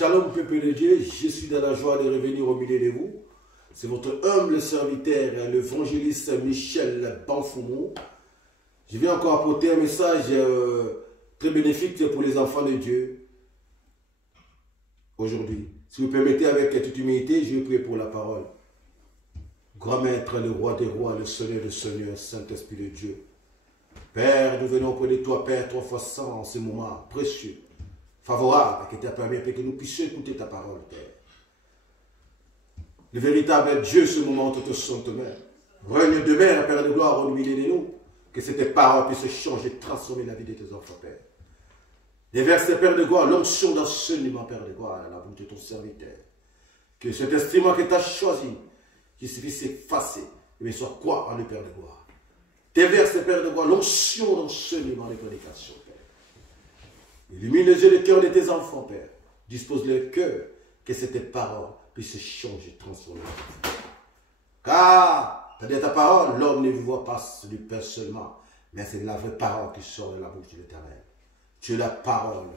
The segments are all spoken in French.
Shalom peuple de Dieu, je suis dans la joie de revenir au milieu de vous. C'est votre humble serviteur, l'évangéliste Michel Banfoumou. Je viens encore apporter un message très bénéfique pour les enfants de Dieu aujourd'hui. Si vous permettez, avec toute humilité, je vais prier pour la parole. Grand Maître, le Roi des Rois, le Seigneur des Seigneurs, Saint-Esprit de Dieu. Père, nous venons auprès de toi, Père, trois fois sans en ce moment précieux, favorable, qui t'a permis que nous puissions écouter ta parole, Père. Le véritable Dieu, ce moment entre tes saintes mains. Règne de mer, Père de gloire, au milieu de nous. Que cette parole puisse changer, transformer la vie de tes enfants, Père. Déverse, Père de gloire, l'onction d'enseignement, Père de gloire, à la bouche de ton serviteur. Que cet instrument que tu as choisi, qui se puisse effacer, mais soit quoi en le Père de gloire. Déverse, Père de gloire, l'onction d'enseignement, les prédications, Père. Illumine les yeux, le cœur de tes enfants, Père. Dispose le cœur, que cette parole puisse changer, transformer. Car, tu as dit ta parole, l'homme ne voit pas du Père seulement, mais c'est la vraie parole qui sort de la bouche de l'Éternel. Tu es la parole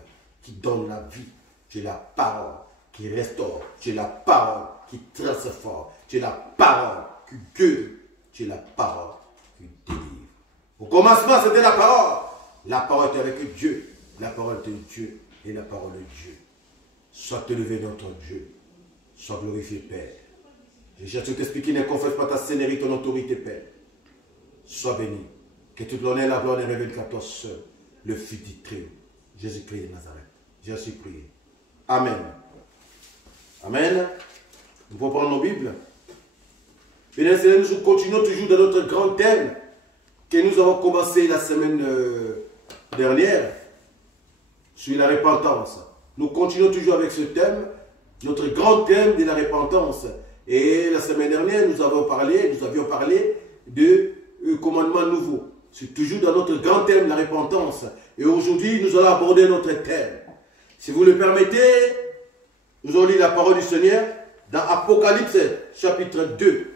qui donne la vie. Tu es la parole qui restaure. Tu es la parole qui transforme. Tu es la parole qui guérit. Tu es la parole qui délivre. Au commencement, c'était la parole. La parole était avec Dieu. La parole était Dieu et la parole est Dieu. Sois élevé notre Dieu. Sois glorifié, Père. Je cherche à t'expliquer, ne confesse pas ta seigneurie, ton autorité, Père. Sois béni. Que toute l'honneur et la gloire ne révèlent qu'à toi seul, le Fils du Très-Haut, Jésus-Christ de Nazareth. J'ai ainsi prié. Amen. Amen. Nous pouvons prendre nos Bibles. Bien, nous continuons toujours dans notre grand thème que nous avons commencé la semaine dernière sur la repentance. Nous continuons toujours avec ce thème, notre grand thème de la repentance. Et la semaine dernière, nous avions parlé de commandement nouveau. C'est toujours dans notre grand thème, la repentance. Et aujourd'hui, nous allons aborder notre thème. Si vous le permettez, nous allons lire la parole du Seigneur dans Apocalypse chapitre 2.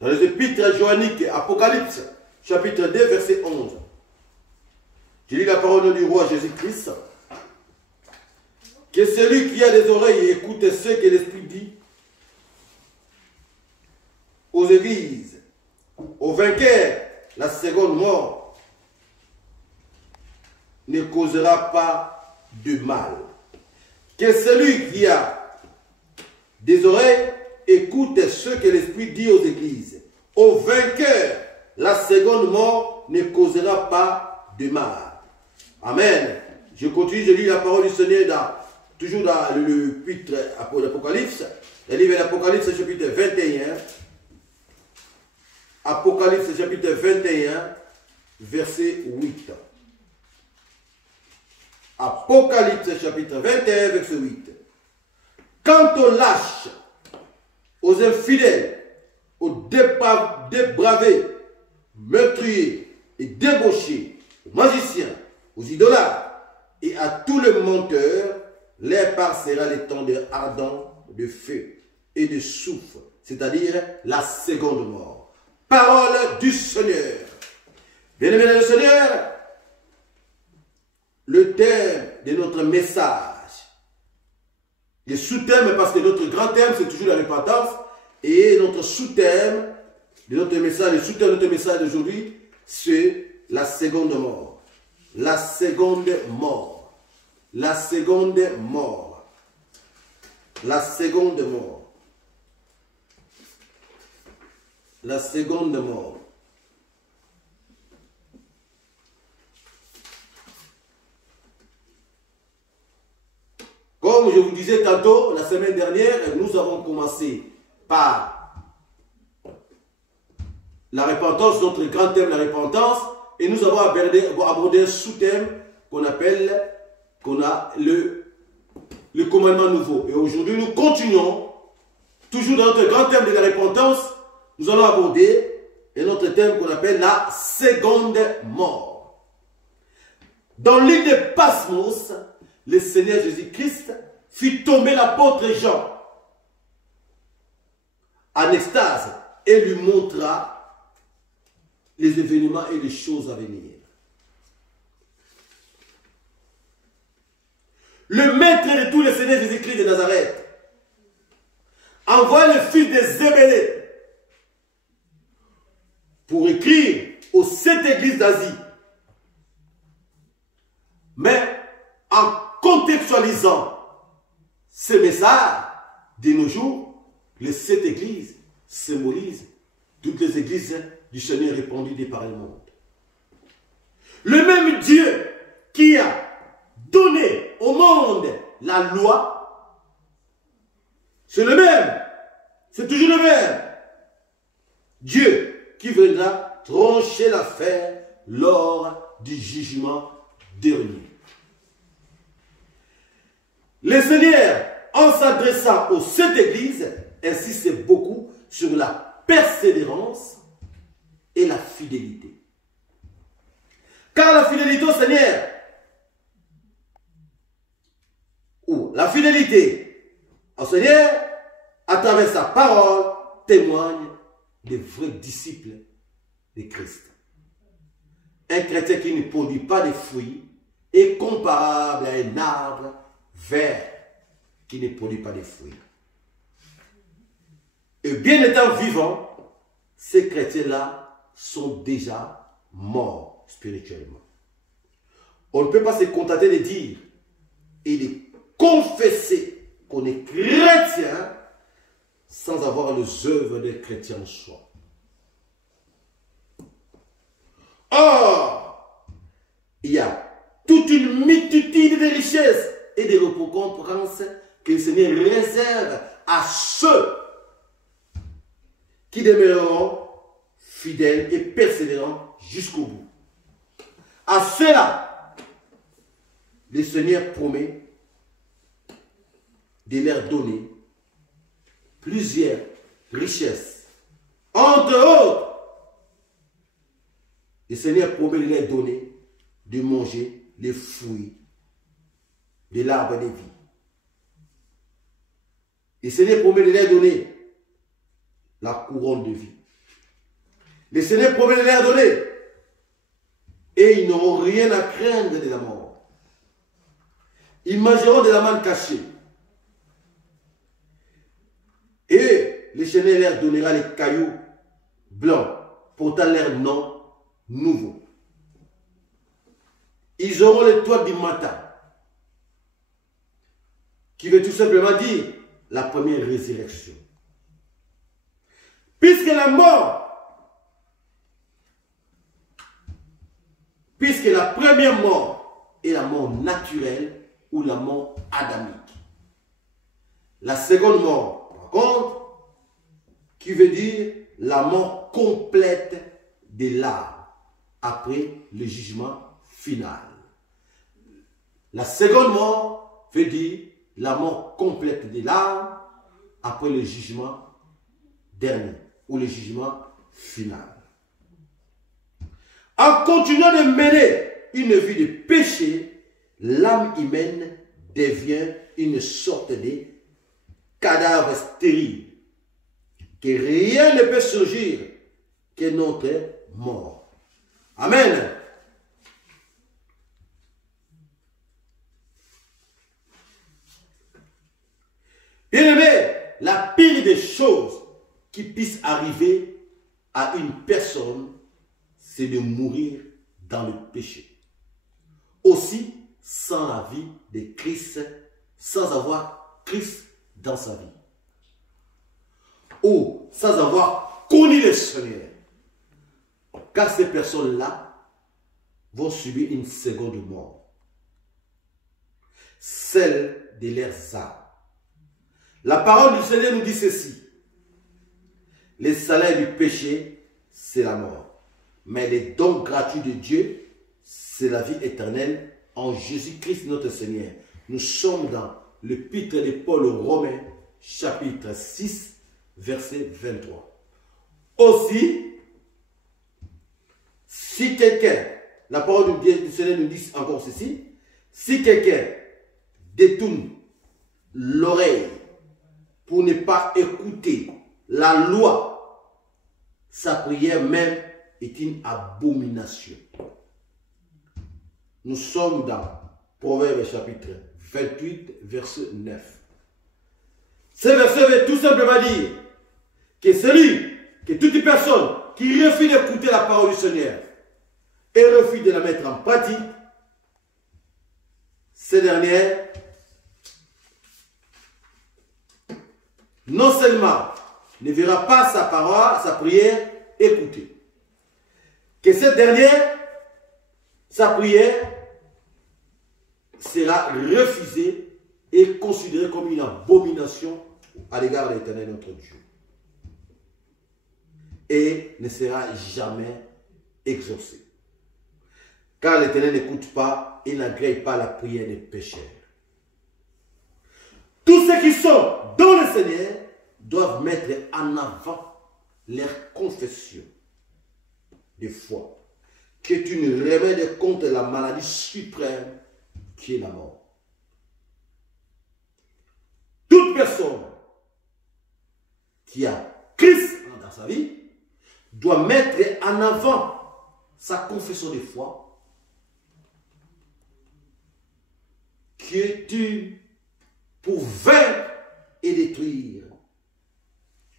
Dans les épîtres johanniques, Apocalypse chapitre 2, verset 11. Je lis la parole du roi Jésus-Christ. Que celui qui a des oreilles écoute ce que l'Esprit dit aux églises. Au vainqueur, la seconde mort ne causera pas de mal. Que celui qui a des oreilles écoute ce que l'Esprit dit aux églises. Au vainqueur, la seconde mort ne causera pas de mal. Amen. Je continue, je lis la parole du Seigneur toujours dans le l'épître d'Apocalypse. Le livre d'Apocalypse chapitre 21. Apocalypse chapitre 21, verset 8. Apocalypse chapitre 21, verset 8. Quant aux lâches, aux infidèles, aux dépravés, meurtriers et débauchés, aux magiciens, aux idolâtres et à tous les menteurs, leur part sera les temps ardents de feu et de soufre, c'est-à-dire la seconde mort. Parole du Seigneur. Bien-aimés dans le Seigneur, le thème de notre message, le sous-thème, parce que notre grand thème, c'est toujours la repentance, et notre sous-thème de notre message, le sous-thème de notre message d'aujourd'hui, c'est la seconde mort. La seconde mort. La seconde mort. La seconde mort. La seconde mort. Comme je vous disais tantôt, la semaine dernière, nous avons commencé par la repentance, notre grand thème, la repentance, et nous avons abordé un sous-thème qu'on appelle, le commandement nouveau. Et aujourd'hui, nous continuons, toujours dans notre grand thème de la repentance, nous allons aborder un autre thème qu'on appelle la seconde mort. Dans l'île de Patmos, le Seigneur Jésus-Christ fit tomber l'apôtre Jean en extase et lui montra les événements et les choses à venir. le maître de tous les seigneurs Jésus-Christ de Nazareth, envoie le fils de Zébédée pour écrire aux 7 églises d'Asie, mais en contextualisant ce message de nos jours, les 7 églises symbolisent toutes les églises du Seigneur répandues par le monde. Le même Dieu qui a donné au monde la loi, c'est le même, c'est toujours le même Dieu qui viendra trancher l'affaire lors du jugement dernier. Le Seigneur, en s'adressant aux 7 églises, insiste beaucoup sur la persévérance et la fidélité. Car la fidélité au Seigneur, ou la fidélité au Seigneur, à travers sa parole, témoigne des vrais disciples de Christ. Un chrétien qui ne produit pas de fruits est comparable à un arbre vert qui ne produit pas de fruits. Et bien étant vivants, ces chrétiens-là sont déjà morts spirituellement. On ne peut pas se contenter de dire et de confesser qu'on est chrétien sans avoir les œuvres des chrétiens en soi. Or, il y a toute une multitude de richesses et de récompenses que le Seigneur réserve à ceux qui demeureront fidèles et persévérants jusqu'au bout. À cela, le Seigneur promet de leur donner plusieurs richesses. Entre autres, le Seigneur promet de leur donner de manger les fruits de l'arbre de vie. Le Seigneur promet de leur donner la couronne de vie. Le Seigneur promet de leur donner et ils n'auront rien à craindre de la mort. Ils mangeront de la manne cachée. Et le Seigneur leur donnera les cailloux blancs portant leur nom nouveau. Ils auront l'étoile du matin, qui veut tout simplement dire la première résurrection. Puisque la première mort est la mort naturelle ou la mort adamique. La seconde mort, par contre, qui veut dire la mort complète de l'âme après le jugement final. La seconde mort veut dire la mort complète de l'âme après le jugement dernier ou le jugement final. En continuant de mener une vie de péché, l'âme humaine devient une sorte de cadavre stérile, que rien ne peut surgir que notre mort. Amen. Bien-aimé, la pire des choses qui puisse arriver à une personne, c'est de mourir dans le péché. Aussi, sans la vie de Christ, sans avoir Christ dans sa vie. Ou sans avoir connu le Seigneur. Car ces personnes-là vont subir une seconde mort. Celle de leurs âmes. La parole du Seigneur nous dit ceci. Le salaire du péché, c'est la mort. Mais les dons gratuits de Dieu, c'est la vie éternelle en Jésus-Christ notre Seigneur. Nous sommes dans l'épître de Paul aux Romains, chapitre 6, verset 23. Aussi, si quelqu'un, la parole du Seigneur nous dit encore ceci, si quelqu'un détourne l'oreille pour ne pas écouter la loi, sa prière même est une abomination. Nous sommes dans Proverbe chapitre 28, verset 9. Ce verset veut tout simplement dire que toute personne qui refuse d'écouter la parole du Seigneur et refuse de la mettre en pratique, ces dernières, non seulement ne verra pas sa parole, sa prière écoutée, que cette dernière, sa prière sera refusée et considérée comme une abomination à l'égard de l'Éternel notre Dieu. Et ne sera jamais exaucée. Car l'Éternel n'écoute pas et n'agrée pas la prière des pécheurs. Tous ceux qui sont dans le Seigneur doivent mettre en avant leur confession de foi, qui est une remède contre la maladie suprême qui est la mort. Toute personne qui a Christ dans sa vie doit mettre en avant sa confession de foi, qui est une pour vaincre et détruire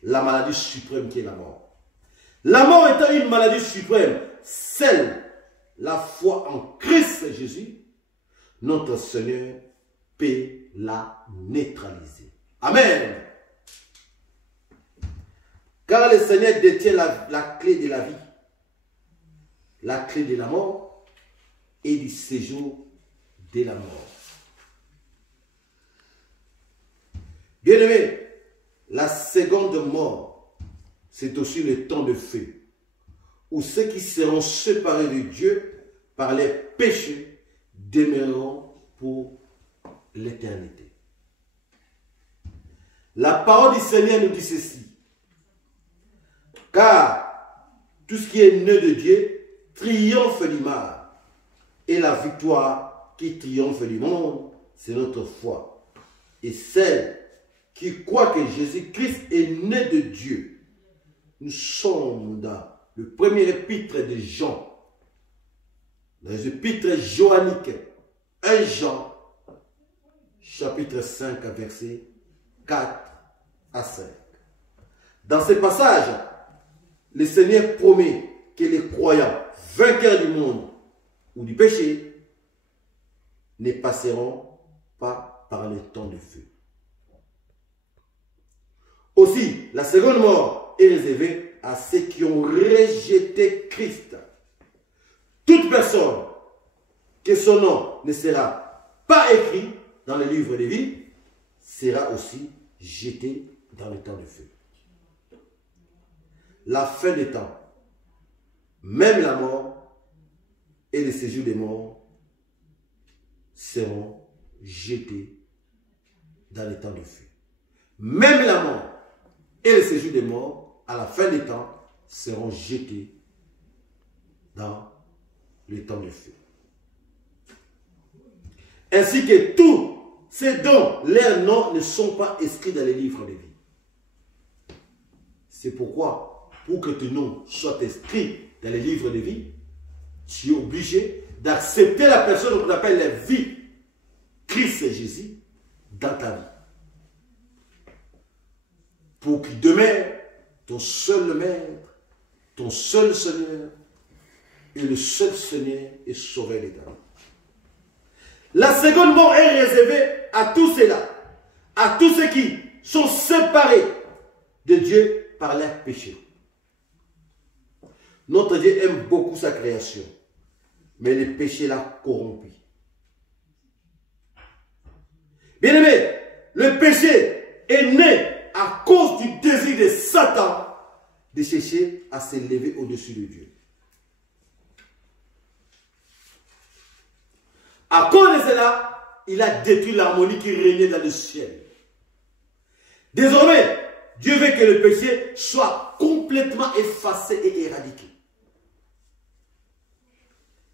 la maladie suprême qui est la mort. La mort étant une maladie suprême, celle, la foi en Christ Jésus, notre Seigneur peut la neutraliser. Amen. Car le Seigneur détient la clé de la vie, la clé de la mort et du séjour de la mort. Bien-aimé, la seconde mort, c'est aussi le temps de feu, où ceux qui seront séparés de Dieu par les péchés demeureront pour l'éternité. La parole du Seigneur nous dit ceci. Car tout ce qui est né de Dieu triomphe du mal. Et la victoire qui triomphe du monde, c'est notre foi. Et celle qui croit que Jésus-Christ est né de Dieu. Nous sommes dans le premier épître de Jean, dans les épîtres joanniques, 1 Jean, chapitre 5, versets 4 à 5. Dans ce passage, le Seigneur promet que les croyants, vainqueurs du monde ou du péché, ne passeront pas par le temps de feu. Aussi, la seconde mort est réservée à ceux qui ont rejeté Christ. Toute personne que son nom ne sera pas écrit dans le livre de vie sera aussi jetée dans le temps de feu. La fin des temps, même la mort et le séjour des morts seront jetés dans le temps de feu. Même la mort et le séjour des morts, à la fin des temps, seront jetés dans le temps de feu. Ainsi que tous ceux dont leurs noms ne sont pas inscrits dans les livres de vie. C'est pourquoi, pour que ton nom soit inscrit dans les livres de vie, tu es obligé d'accepter la personne qu'on appelle la vie, Christ et Jésus, dans ta vie. Pour qu'il demeure ton seul maître, ton seul Seigneur, et le seul Seigneur et sauveur des âmes. La seconde mort est réservée à tous ceux-là, à tous ceux qui sont séparés de Dieu par leurs péchés. Notre Dieu aime beaucoup sa création, mais le péché l'a corrompu. Bien-aimé, le péché est né à cause du désir de Satan de chercher à s'élever au-dessus de Dieu. À cause de cela, il a détruit l'harmonie qui régnait dans le ciel. Désormais, Dieu veut que le péché soit complètement effacé et éradiqué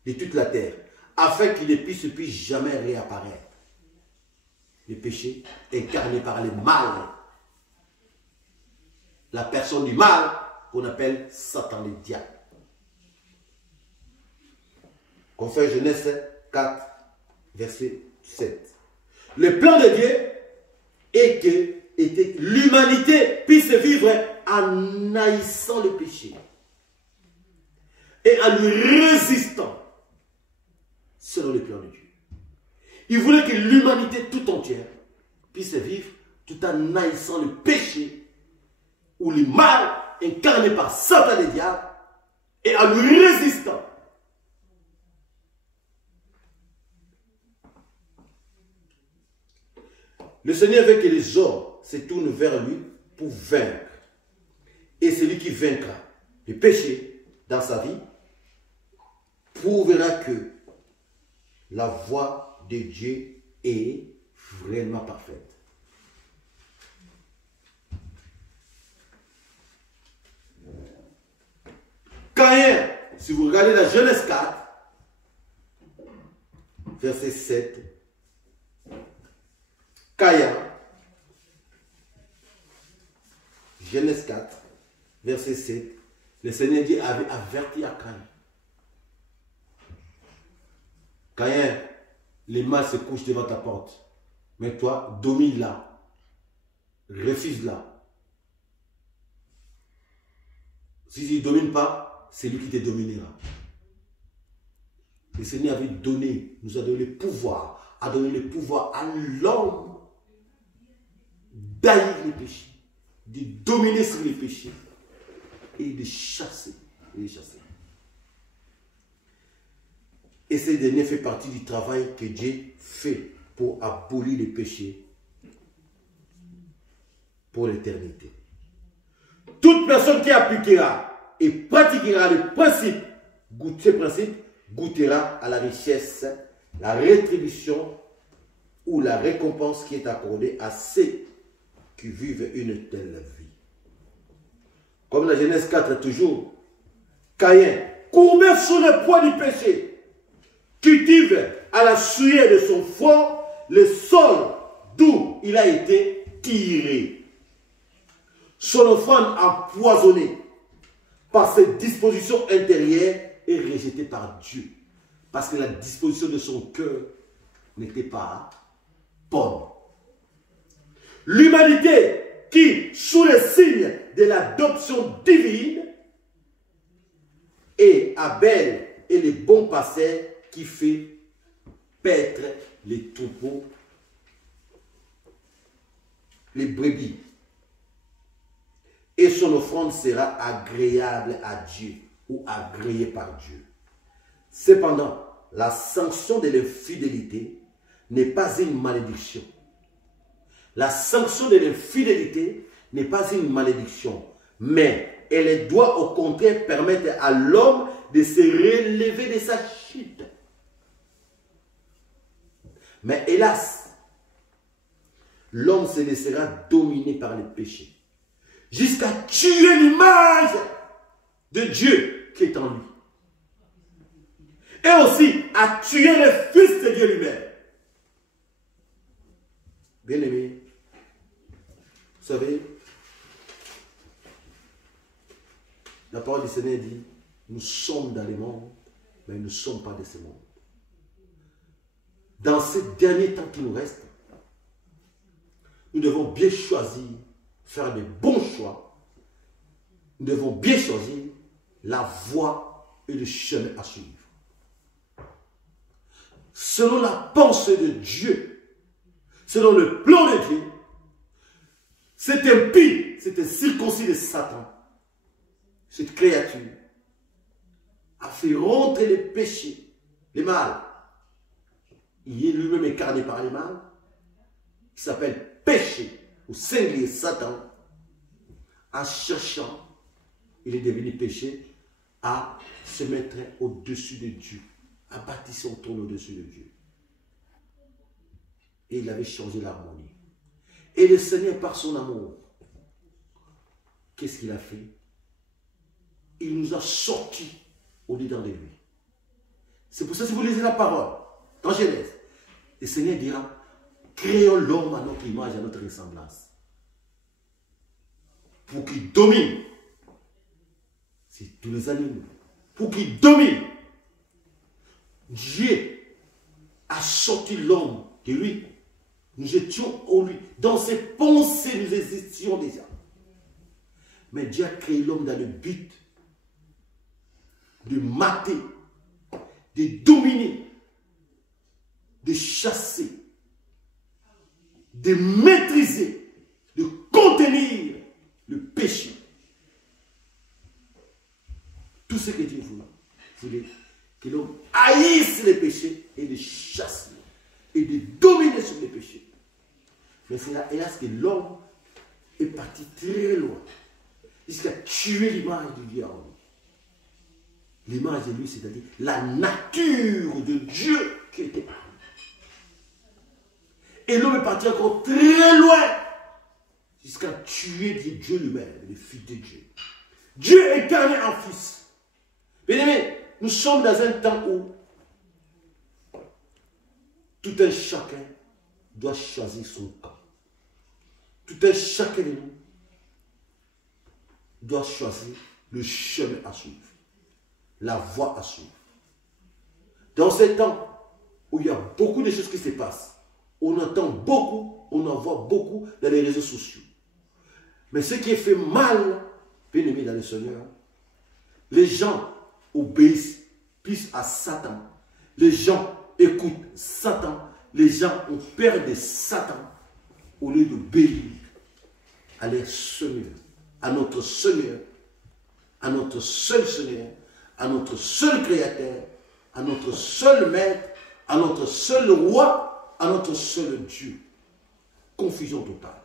de toute la terre, afin qu'il ne puisse plus jamais réapparaître. Le péché incarné par le mal, la personne du mal qu'on appelle Satan, le diable. Confère Genèse 4, verset 7. Le plan de Dieu est que l'humanité puisse vivre en haïssant le péché et en lui résistant selon le plan de Dieu. Il voulait que l'humanité tout entière puisse vivre tout en haïssant le péché ou le mal incarné par Satan le diable et en lui résistant. Le Seigneur veut que les hommes se tournent vers lui pour vaincre. Et celui qui vaincra le péché dans sa vie prouvera que la voie de Dieu est vraiment parfaite. Caïn, si vous regardez la Genèse 4, verset 7, Caïn, Genèse 4, verset 7, le Seigneur Dieu avait averti à Caïn. Caïn, les mâles se couchent devant ta porte, mais toi, domine-la, refuse-la. Si tu ne domines pas, c'est lui qui te dominera. Le Seigneur avait donné, nous a donné le pouvoir, a donné le pouvoir à l'homme d'haïr les péchés, de dominer sur les péchés et de chasser, les chasser. Et ce dernier fait partie du travail que Dieu fait pour abolir les péchés pour l'éternité. Toute personne qui appliquera et pratiquera le principe, ce principe, goûtera à la richesse, la rétribution ou la récompense qui est accordée à ceux qui vivent une telle vie. Comme la Genèse 4 toujours, Caïn, courbé sous le poids du péché, cultive à la sueur de son front le sol d'où il a été tiré. Son offrande empoisonnée par ses dispositions intérieures est rejetée par Dieu. Parce que la disposition de son cœur n'était pas bonne. L'humanité qui, sous le signe de l'adoption divine, et Abel et les bons passeurs qui fait paître les troupeaux, les brebis. Et son offrande sera agréable à Dieu ou agréée par Dieu. Cependant, la sanction de l'infidélité n'est pas une malédiction. La sanction de l'infidélité n'est pas une malédiction, mais elle doit au contraire permettre à l'homme de se relever de sa chute. Mais hélas, l'homme se laissera dominer par le péché, jusqu'à tuer l'image de Dieu qui est en lui. Et aussi à tuer le Fils de Dieu lui-même. Bien-aimés, vous savez, la parole du Seigneur dit, nous sommes dans le monde, mais nous ne sommes pas de ce monde. Dans ces derniers temps qui nous restent, nous devons bien choisir, faire de bons choix. Nous devons bien choisir la voie et le chemin à suivre. Selon la pensée de Dieu, selon le plan de Dieu, cet impie, cet incirconcis de Satan, cette créature, a fait rentrer les péchés, les mal. Il est lui-même incarné par les mal, qui s'appelle péché, ou singulier Satan, en cherchant, il est devenu péché, à se mettre au-dessus de Dieu, à bâtir son trône au-dessus de Dieu. Et il avait changé l'harmonie. Et le Seigneur, par son amour, qu'est-ce qu'il a fait? Il nous a sortis au-dedans de lui. C'est pour ça que si vous lisez la parole, dans Genèse, le Seigneur dira, créons l'homme à notre image, à notre ressemblance. Pour qu'il domine. C'est tous les animaux. Pour qu'il domine. Dieu a a sorti l'homme de lui. Nous étions en lui. Dans ses pensées, nous existions déjà. Mais Dieu a créé l'homme dans le but de mater, de dominer, de chasser, de maîtriser, de contenir le péché. Tout ce que Dieu voulait, que l'homme haïsse les péchés et les chasse et de dominer sur les péchés. Mais c'est là, hélas, que l'homme est parti très loin, jusqu'à tuer l'image de Dieu en lui. L'image de lui, c'est-à-dire la nature de Dieu qui était en lui. Et l'homme est parti encore très loin, jusqu'à tuer Dieu lui-même, le Fils de Dieu. Dieu incarné en Fils. Bien aimé, nous sommes dans un temps où tout un chacun doit choisir son camp. Tout un chacun de nous doit choisir le chemin à suivre, la voie à suivre. Dans ces temps où il y a beaucoup de choses qui se passent, on entend beaucoup, on en voit beaucoup dans les réseaux sociaux. Mais ce qui est fait mal, bien aimé dans le Seigneur, les gens obéissent plus à Satan. Les gens écoutent Satan. Les gens ont peur de Satan au lieu d'obéir à leur Seigneur, à notre Seigneur, à notre seul Seigneur, à notre seul Créateur, à notre seul Maître, à notre seul Roi, à notre seul Dieu. Confusion totale.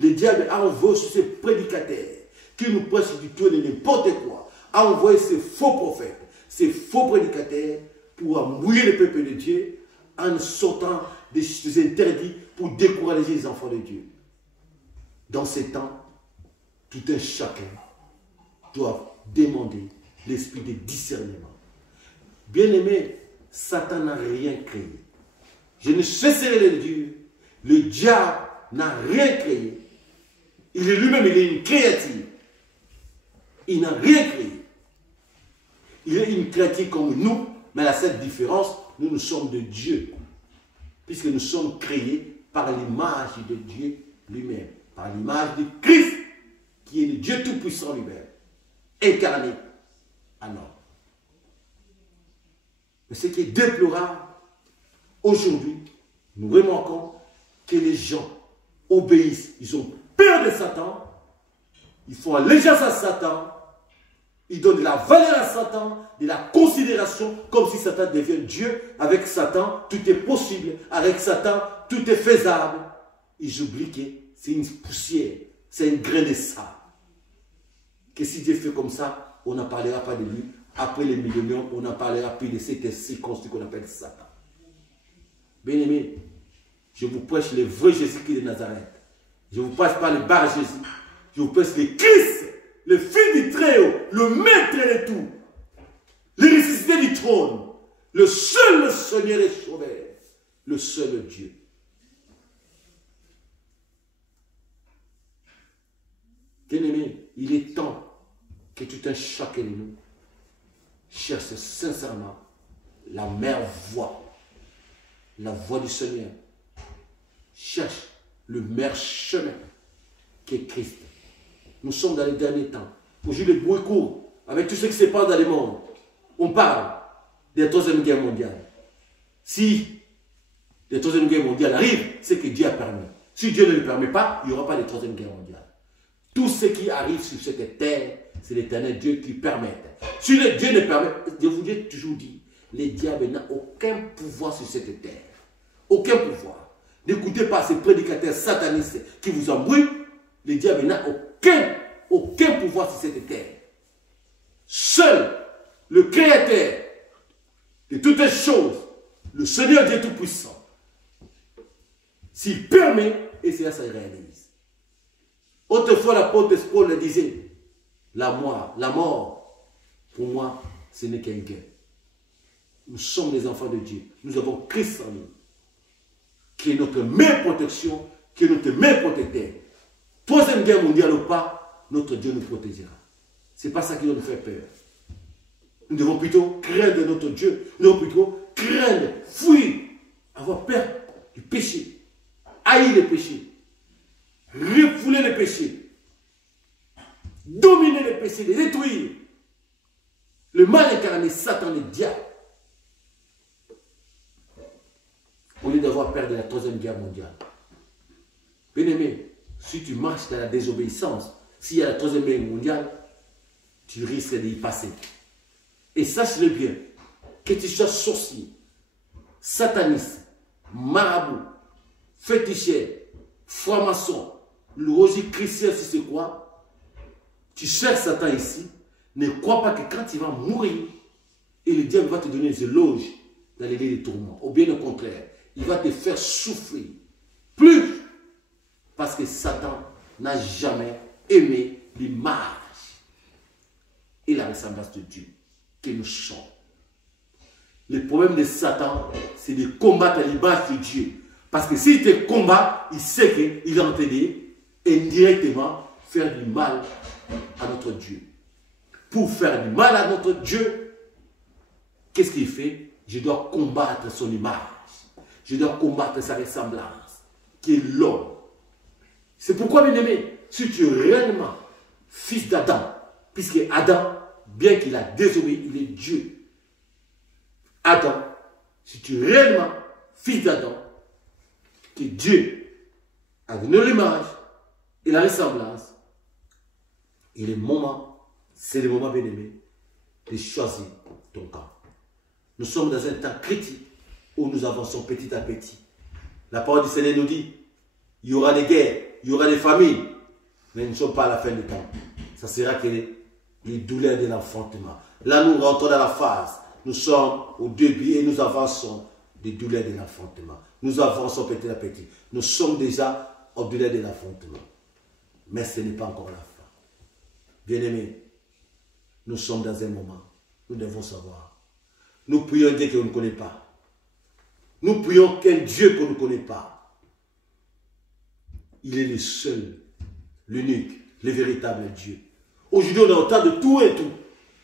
Le diable a envoyé sur ces prédicateurs qui nous prêchent du tout et de n'importe quoi, a envoyé ces faux prophètes, ces faux prédicateurs pour mouiller le peuple de Dieu en sortant des interdits pour décourager les enfants de Dieu. Dans ces temps, tout un chacun doit demander l'esprit de discernement. Bien-aimé, Satan n'a rien créé. Je ne cesserai de le dire, le diable n'a rien créé. Il est lui-même, il est une créature. Il n'a rien créé. Il est une créature comme nous, mais à cette différence, nous sommes de Dieu. Puisque nous sommes créés par l'image de Dieu lui-même. Par l'image de Christ, qui est le Dieu Tout-Puissant lui-même. Incarné en homme. Mais ce qui est déplorable, aujourd'hui, nous remarquons que les gens obéissent. Ils ont peur de Satan. Ils font allégeance à Satan. Ils donnent de la valeur à Satan, de la considération, comme si Satan devient Dieu. Avec Satan, tout est possible. Avec Satan, tout est faisable. Ils oublient que c'est une poussière, c'est un grain de sable. Que si Dieu fait comme ça, on n'en parlera pas de lui. Après les milléniums, on n'en parlera plus de cette circonstance qu'on appelle Satan. Bien-aimé, je vous prêche le vrai Jésus-Christ de Nazareth. Je ne vous prêche pas le bar Jésus. Je vous prêche le Christ, le Fils du Très-Haut, le Maître de tout, le ressuscité du trône, le seul Seigneur et Sauveur, le seul Dieu. Bien-aimé, il est temps que tout un chacun de nous cherche sincèrement la meilleure voie, la voie du Seigneur. Cherche le meilleur chemin qu'est Christ. Nous sommes dans les derniers temps. Aujourd'hui, le bruit court avec tout ce qui se passe dans le monde. On parle de la Troisième Guerre mondiale. Si la Troisième Guerre mondiale arrive, c'est que Dieu a permis. Si Dieu ne le permet pas, il n'y aura pas de Troisième Guerre mondiale. Tout ce qui arrive sur cette terre, c'est l'Éternel Dieu qui permet. Si le Dieu ne permet, je vous ai toujours dit, le diable n'a aucun pouvoir sur cette terre. Aucun pouvoir. N'écoutez pas ces prédicateurs satanistes qui vous embrouillent. Le diable n'a aucun pouvoir sur cette terre. Seul le Créateur de toutes les choses, le Seigneur Dieu Tout-Puissant, s'il permet, et c'est là que ça réalise. Autrefois, l'apôtre Paul le disait, la mort, pour moi, ce n'est qu'un gain. Nous sommes les enfants de Dieu. Nous avons Christ en nous, qui est notre meilleure protection, qui est notre meilleur protecteur. Troisième guerre mondiale ou pas, notre Dieu nous protégera. Ce n'est pas ça qui doit nous faire peur. Nous devons plutôt craindre notre Dieu. Nous devons plutôt craindre, fuir avoir peur du péché, haïr le péché, refouler le péché, dominer le péché, le détruire. Le mal incarné, Satan, le diable. Au lieu d'avoir peur de la troisième guerre mondiale. Bien-aimé, si tu marches dans la désobéissance, s'il y a la troisième guerre mondiale, tu risques d'y passer. Et sache-le bien, que tu sois sorcier, sataniste, marabout, féticheur, franc-maçon, le rosier chrétien, si c'est quoi, tu cherches Satan ici, ne crois pas que quand tu vas mourir, et le diable va te donner des éloges dans les lits de tourments. Ou bien au contraire, il va te faire souffrir. Plus, parce que Satan n'a jamais aimé l'image et la ressemblance de Dieu que nous sommes. Le problème de Satan, c'est de combattre l'image de Dieu. Parce que s'il te combat, il sait qu'il est entraîné indirectement faire du mal à notre Dieu. Pour faire du mal à notre Dieu, qu'est-ce qu'il fait? Je dois combattre son image. Je dois combattre sa ressemblance, qui est l'homme. C'est pourquoi, bien aimé, si tu es réellement fils d'Adam, puisque Adam, bien qu'il a désobéi, il est Dieu. Adam, si tu es réellement fils d'Adam, que Dieu a donné l'image et la ressemblance, c'est le moment, bien aimé, de choisir ton camp. Nous sommes dans un temps critique où nous avançons petit à petit. La parole du Seigneur nous dit, il y aura des guerres, il y aura des famines, mais nous ne sommes pas à la fin du temps. Ça sera que les douleurs de l'enfantement. Là, nous rentrons dans la phase. Nous sommes au début et nous avançons des douleurs de l'enfantement. Nous avançons petit à petit. Nous sommes déjà au douleur de l'enfantement. Mais ce n'est pas encore la fin. Bien-aimés, nous sommes dans un moment. Nous devons savoir. Nous prions un Dieu qu'on ne connaît pas. Nous prions qu'un Dieu qu'on ne connaît pas. Il est le seul, l'unique, le véritable Dieu. Aujourd'hui, on entend de tout et tout.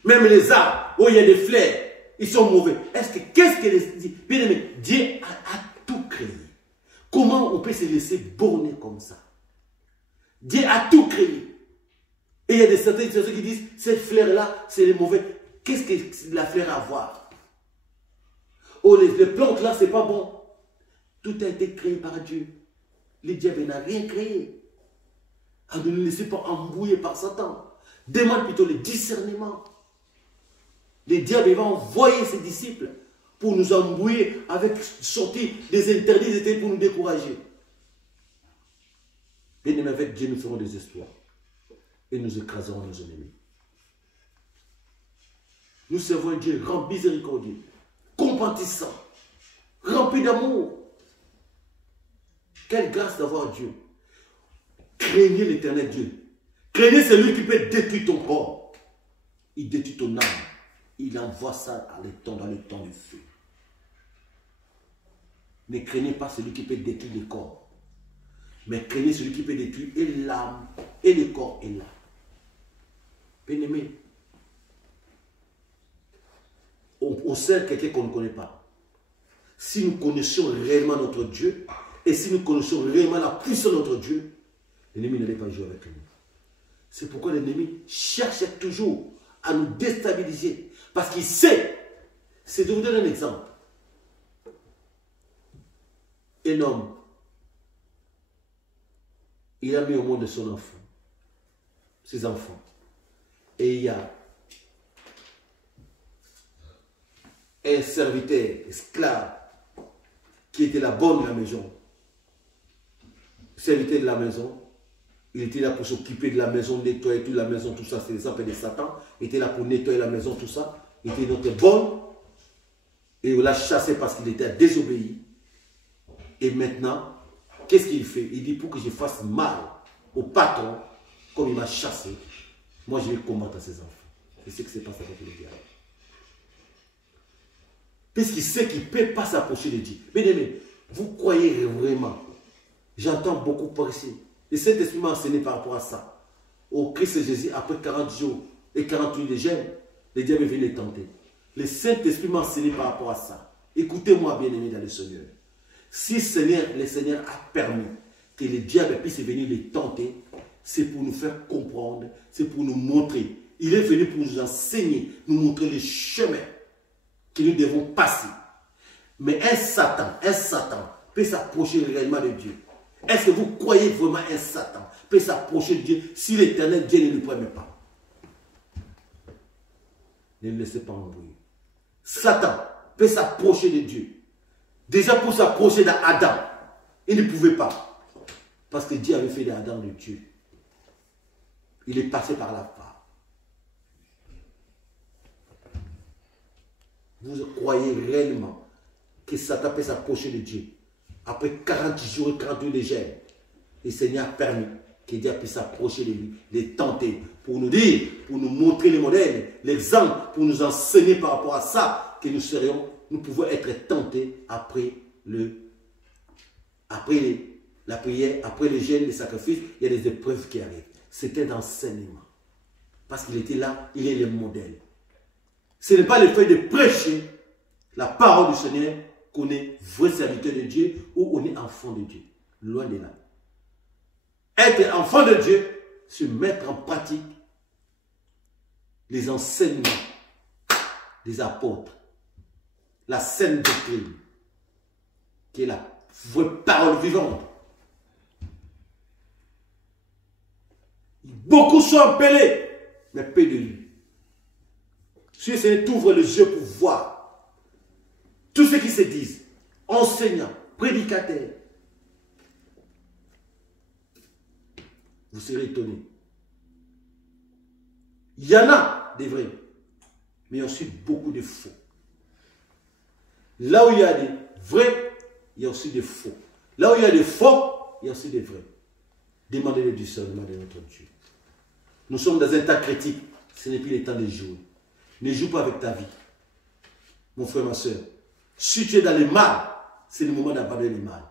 Même les arbres, où il y a des fleurs, ils sont mauvais. Qu'est-ce que les... Bien aimé, Dieu a tout créé. Comment on peut se laisser borner comme ça? Dieu a tout créé. Et il y a des certaines personnes qui disent, cette fleur-là, c'est les mauvais. Qu'est-ce que la fleur a à voir? Oh, les plantes là, c'est pas bon. Tout a été créé par Dieu. Le diable n'a rien créé. Ne nous laissez pas embrouiller par Satan. Demande plutôt le discernement. Le diable va envoyer ses disciples pour nous embrouiller avec sortir des interdits pour nous décourager. Bien-aimés, avec Dieu, nous ferons des espoirs. Et nous écraserons nos ennemis. Nous servons un Dieu grand miséricordieux, compatissant, rempli d'amour. Quelle grâce d'avoir Dieu. Craignez l'éternel Dieu. Craignez celui qui peut détruire ton corps. Il détruit ton âme. Il envoie ça dans le temps du feu. Ne craignez pas celui qui peut détruire le corps. Mais craignez celui qui peut détruire et l'âme, et le corps, et l'âme. Bien-aimé, on sert quelqu'un qu'on ne connaît pas. Si nous connaissons réellement notre Dieu, et si nous connaissons réellement la puissance de notre Dieu, l'ennemi n'allait pas jouer avec nous. C'est pourquoi l'ennemi cherche toujours à nous déstabiliser. Parce qu'il sait. C'est de vous donner un exemple. Un homme, il a mis au monde son enfant, ses enfants. Et il y a un serviteur, esclave, qui était la bonne de la maison. Serviteur de la maison, il était là pour s'occuper de la maison, nettoyer toute la maison, tout ça, c'est les appels de Satan. Il était là pour nettoyer la maison, tout ça. Il était notre bonne. Et on l'a chassé parce qu'il était désobéi. Et maintenant, qu'est-ce qu'il fait? Il dit, pour que je fasse mal au patron, comme il m'a chassé, moi je vais combattre ses enfants. C'est ce qui se passe avec le diable. Puisqu'il sait qu'il ne peut pas s'approcher de Dieu. Bien aimé, vous croyez vraiment? J'entends beaucoup parler. Le Saint-Esprit m'a enseigné par rapport à ça. Au Christ Jésus, après 40 jours et 48 de jeûne, le diable vient les tenter. Le Saint-Esprit m'a enseigné par rapport à ça. Écoutez-moi, bien-aimé dans le Seigneur. Si le Seigneur a permis que le diable puisse venir les tenter, c'est pour nous faire comprendre, c'est pour nous montrer. Il est venu pour nous enseigner, nous montrer les chemins que nous devons passer. Mais un Satan peut s'approcher réellement de Dieu. Est-ce que vous croyez vraiment un Satan peut s'approcher de Dieu si l'Éternel Dieu ne le permet pas? Ne le laissez pas mourir. Satan peut s'approcher de Dieu. Déjà pour s'approcher d'Adam, il ne pouvait pas. Parce que Dieu avait fait d'Adam de Dieu. Il est passé par la part. Vous croyez réellement que Satan peut s'approcher de Dieu? Après 40 jours et 40 de gêne, le Seigneur a permis que Dieu puisse s'approcher de lui, les tenter, pour nous dire, pour nous montrer le modèle, l'exemple, pour nous enseigner par rapport à ça, que nous pouvons être tentés après la prière, après le jeûne, le sacrifice, il y a des épreuves qui arrivent. C'était d'enseignement. Parce qu'il était là, il est le modèle. Ce n'est pas le fait de prêcher la parole du Seigneur qu'on est vrai serviteur de Dieu ou on est enfant de Dieu. Loin de là. Être enfant de Dieu, c'est mettre en pratique les enseignements des apôtres, la saine doctrine, qui est la vraie parole vivante. Beaucoup sont appelés, mais peu de lui. Si le Seigneur t'ouvre les yeux pour voir tout ce qui se disent, enseignants, prédicateurs, vous serez étonnés. Il y en a des vrais, mais il y a aussi beaucoup de faux. Là où il y a des vrais, il y a aussi des faux. Là où il y a des faux, il y a aussi des vrais. Demandez le discernement de notre Dieu. Nous sommes dans un temps critique. Ce n'est plus le temps de jouer. Ne joue pas avec ta vie. Mon frère, ma soeur. Si tu es dans le mal, c'est le moment d'abandonner le mal.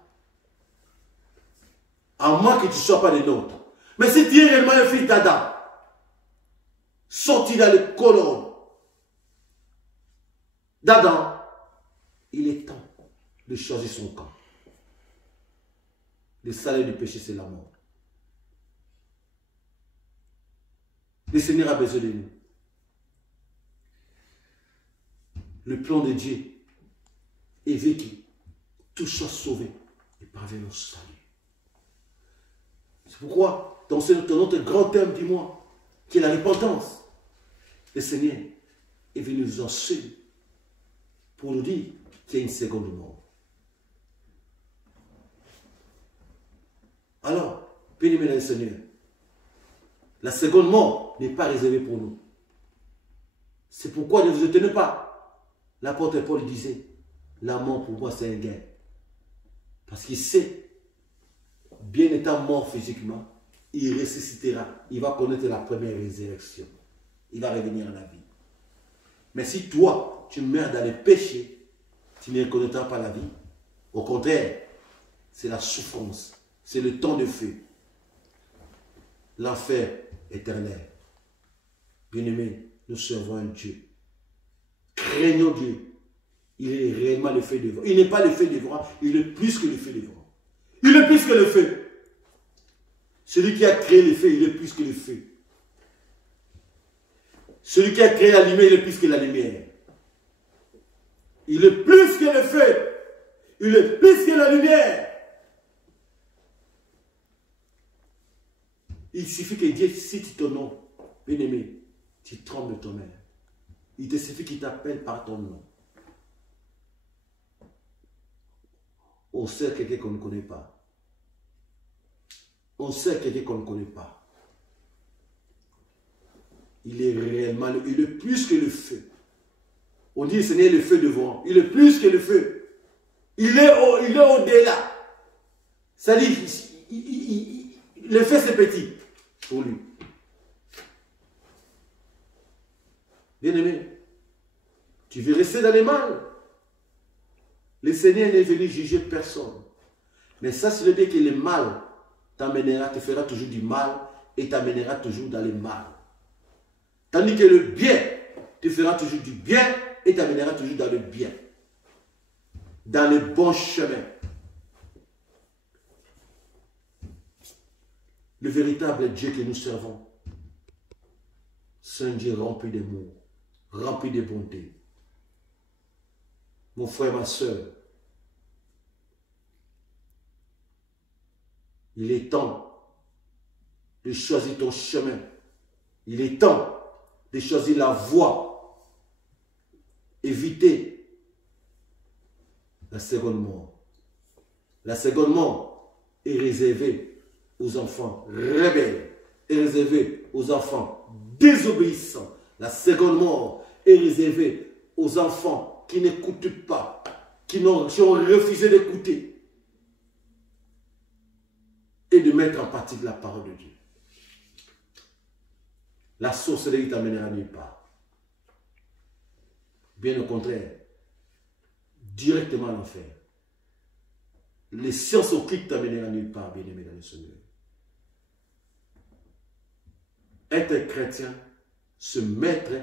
À moins que tu ne sois pas des nôtres. Mais si tu es réellement un fils d'Adam, sorti dans le colonne d'Adam, il est temps de changer son camp. Le salaire du péché, c'est la mort. Le Seigneur a besoin de nous. Le plan de Dieu est vécu. Tout soit sauvé et parvienne au salut. C'est pourquoi, dans notre grand thème du mois, qui est la repentance, le Seigneur est venu nous enseigner pour nous dire qu'il y a une seconde mort. Alors, bien-aimés dans le Seigneur, la seconde mort n'est pas réservée pour nous. C'est pourquoi ne vous étonnez pas. L'apôtre Paul disait, la mort pour moi c'est un gain. Parce qu'il sait, bien étant mort physiquement, il ressuscitera. Il va connaître la première résurrection. Il va revenir à la vie. Mais si toi, tu meurs dans les péchés, tu ne connaîtras pas la vie. Au contraire, c'est la souffrance. C'est le temps de feu. L'enfer éternel. Bien-aimés, nous servons un Dieu. Craignons Dieu. Il est réellement le feu devant. Il n'est pas le feu devant, il est plus que le feu devant. Il est plus que le feu. Celui qui a créé le feu, il est plus que le feu. Celui qui a créé la lumière, il est plus que la lumière. Il est plus que le feu. Il est plus que la lumière. Il suffit que Dieu cite ton nom. Bien-aimé, tu trembles de ton mère. Il te suffit qu'il t'appelle par ton nom. On sait quelqu'un qu'on ne connaît pas. On sait quelqu'un qu'on ne connaît pas. Il est réellement, il est plus que le feu. On dit, ce n'est le feu devant. Il est plus que le feu. Il est au-delà. C'est-à-dire, le feu c'est petit pour lui. Bien-aimé, tu veux rester dans le mal. Le Seigneur n'est venu juger personne. Mais ça, c'est le bien que le mal t'amènera, te fera toujours du mal et t'amènera toujours dans le mal. Tandis que le bien te fera toujours du bien et t'amènera toujours dans le bien. Dans le bon chemin. le véritable Dieu que nous servons, c'est un Dieu rempli d'amour, rempli de bonté. Mon frère, ma soeur, il est temps de choisir ton chemin. Il est temps de choisir la voie. Éviter la seconde mort. La seconde mort est réservée aux enfants rebelles, est réservée aux enfants désobéissants. La seconde mort est réservée aux enfants qui n'écoutent pas, qui ont refusé d'écouter et de mettre en pratique la parole de Dieu. La sorcellerie t'amènera nulle part. Bien au contraire, directement à l'enfer. Les sciences occultes t'amèneront nulle part, bien-aimé dans le Seigneur. Être chrétien, se mettre,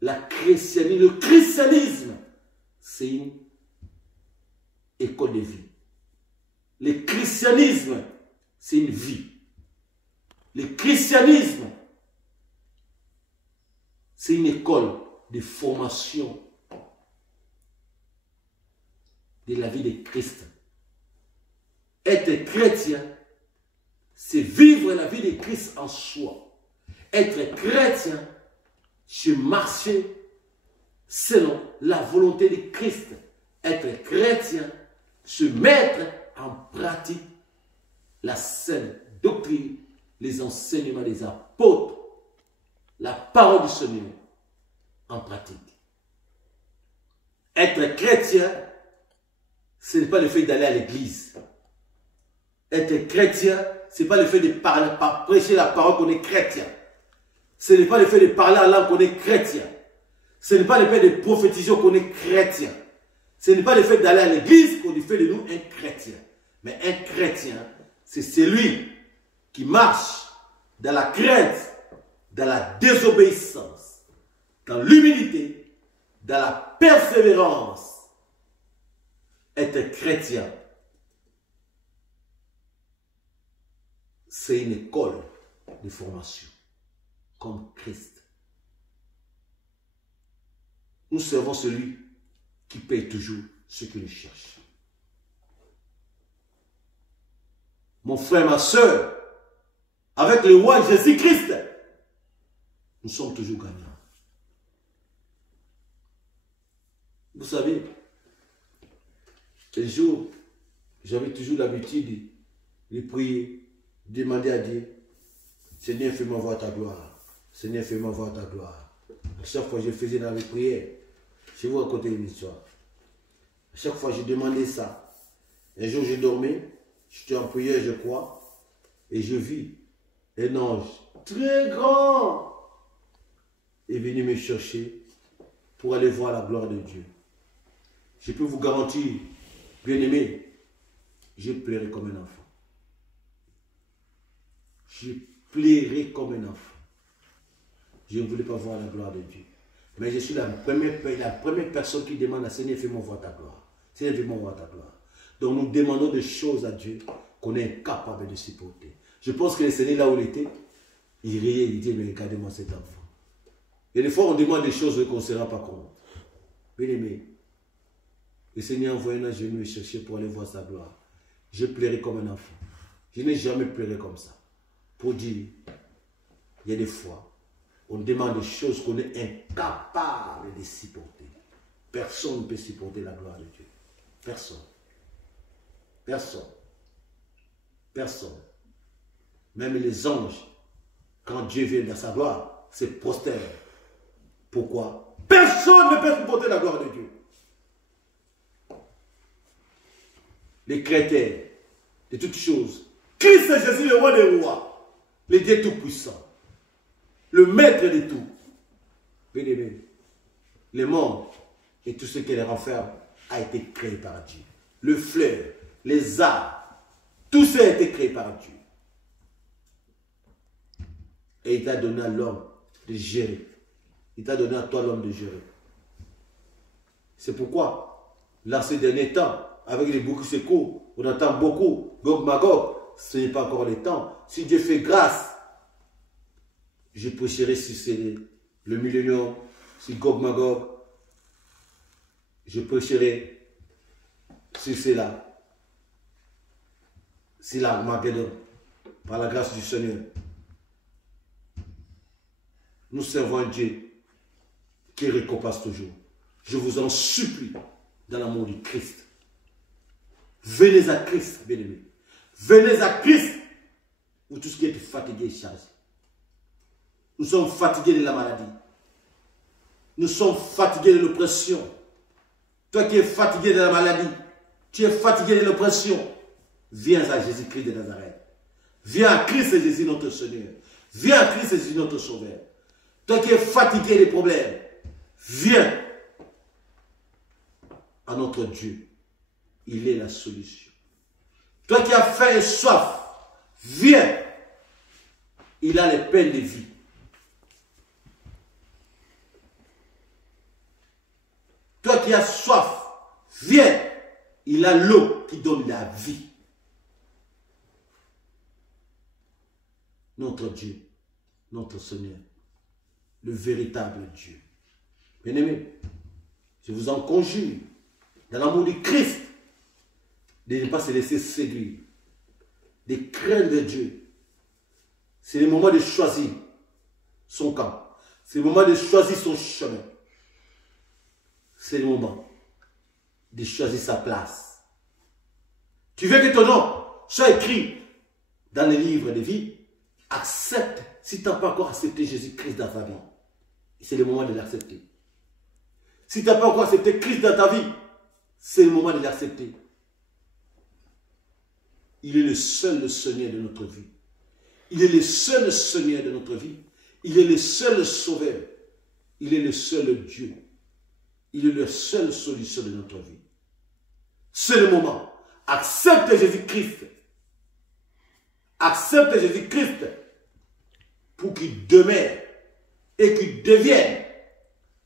le christianisme, c'est une école de vie. Le christianisme, c'est une vie. Le christianisme, c'est une école de formation de la vie de Christ. Être chrétien, c'est vivre la vie de Christ en soi. Être chrétien, c'est marcher selon la volonté de Christ. Être chrétien, se mettre en pratique la saine doctrine, les enseignements des apôtres, la parole du Seigneur en pratique. Être chrétien, ce n'est pas le fait d'aller à l'église. Être chrétien, ce n'est pas le fait de parler, prêcher la parole qu'on est chrétien. Ce n'est pas le fait de parler en langue qu'on est chrétien. Ce n'est pas le fait de prophétiser qu'on est chrétien. Ce n'est pas le fait d'aller à l'église qu'on fait de nous un chrétien. Mais un chrétien, c'est celui qui marche dans la crainte, dans la désobéissance, dans l'humilité, dans la persévérance. Être chrétien, c'est une école de formation, comme Christ. Nous servons celui qui paye toujours ce qu'il cherche. Mon frère, ma soeur, avec le roi Jésus-Christ, nous sommes toujours gagnants. Vous savez, les jours, j'avais toujours l'habitude de prier, de demander à Dieu, Seigneur, fais-moi voir ta gloire. Seigneur, fais-moi voir ta gloire. À chaque fois que je faisais dans les prières, je vais vous raconter une histoire. À chaque fois que je demandais ça, un jour je dormais, j'étais en prière, je crois, et je vis un ange très grand est venu me chercher pour aller voir la gloire de Dieu. Je peux vous garantir, bien-aimé, je pleurais comme un enfant. Je pleurais comme un enfant. Je ne voulais pas voir la gloire de Dieu. Mais je suis la première personne qui demande à Seigneur, fais-moi voir ta gloire. Seigneur, fais-moi voir ta gloire. Donc nous demandons des choses à Dieu qu'on est incapable de supporter. Je pense que le Seigneur, là où il était, il riait, il dit, mais regardez-moi cet enfant. Et des fois, on demande des choses qu'on ne se rend pas compte. Bien aimé, le Seigneur a envoyé un ange me chercher pour aller voir sa gloire. Je pleurais comme un enfant. Je n'ai jamais pleuré comme ça. Pour dire, il y a des fois, on demande des choses qu'on est incapable de supporter. Personne ne peut supporter la gloire de Dieu. Personne. Personne. Personne. Même les anges, quand Dieu vient dans sa gloire, se prosternent. Pourquoi? Personne ne peut supporter la gloire de Dieu. Les chrétiens, de toutes choses. Christ est Jésus, le roi des rois, le Dieu tout-puissant, le maître de tout. Bien-aimé, le monde et tout ce qui les renferme a été créé par Dieu. Le fleuve, les arbres, tout ça a été créé par Dieu. Et il t'a donné à l'homme de gérer. Il t'a donné à toi l'homme de gérer. C'est pourquoi, là, ces derniers temps, avec les boucs secours, on entend beaucoup Gog Magog ce n'est pas encore le temps. Si Dieu fait grâce, je prêcherai si c'est le millénium, si Gog Magog, je prêcherai si c'est là, si l'Armageddon, par la grâce du Seigneur. Nous servons un Dieu qui récompense toujours. Je vous en supplie, dans l'amour du Christ. Venez à Christ, bien-aimés. Venez à Christ, pour tout ce qui est fatigué et chargé. Nous sommes fatigués de la maladie. Nous sommes fatigués de l'oppression. Toi qui es fatigué de la maladie, tu es fatigué de l'oppression, viens à Jésus-Christ de Nazareth. Viens à Christ et Jésus notre Seigneur. Viens à Christ et Jésus notre Sauveur. Toi qui es fatigué des problèmes, viens à notre Dieu. Il est la solution. Toi qui as faim et soif, viens. Il a les peines de vie. Toi qui as soif, viens. Il a l'eau qui donne la vie. Notre Dieu, notre Seigneur, le véritable Dieu. Bien-aimés, je vous en conjure, dans l'amour du Christ, de ne pas se laisser séduire, de craindre Dieu. C'est le moment de choisir son camp. C'est le moment de choisir son chemin. C'est le moment de choisir sa place. Tu veux que ton nom soit écrit dans les livres de vie? Accepte, si tu n'as pas encore accepté Jésus-Christ dans ta vie. C'est le moment de l'accepter. Si tu n'as pas encore accepté Christ dans ta vie, c'est le moment de l'accepter. Il est le seul Seigneur de notre vie. Il est le seul Seigneur de notre vie. Il est le seul Sauveur. Il est le seul Dieu. Il est la seule solution de notre vie. C'est le moment. Accepte Jésus-Christ. Accepte Jésus-Christ pour qu'il demeure et qu'il devienne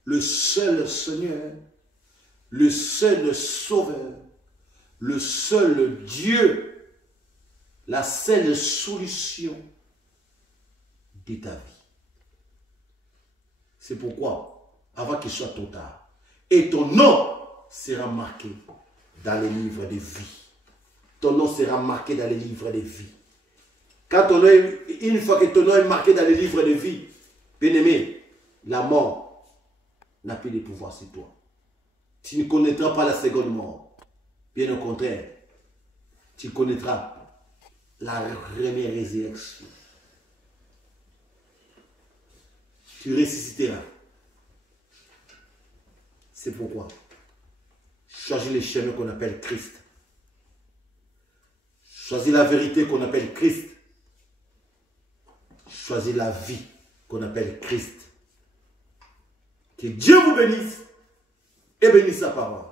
le seul Seigneur, le seul Sauveur, le seul Dieu, la seule solution de ta vie. C'est pourquoi, avant qu'il soit trop tard, et ton nom sera marqué dans les livres de vie. Ton nom sera marqué dans les livres de vie. Quand ton nom, une fois que ton nom est marqué dans les livres de vie, bien-aimé, la mort n'a plus de pouvoir sur toi. Tu ne connaîtras pas la seconde mort. Bien au contraire, tu connaîtras la première résurrection. Tu ressusciteras. C'est pourquoi choisis les chemins qu'on appelle Christ. Choisis la vérité qu'on appelle Christ. Choisis la vie qu'on appelle Christ. Que Dieu vous bénisse et bénisse sa parole.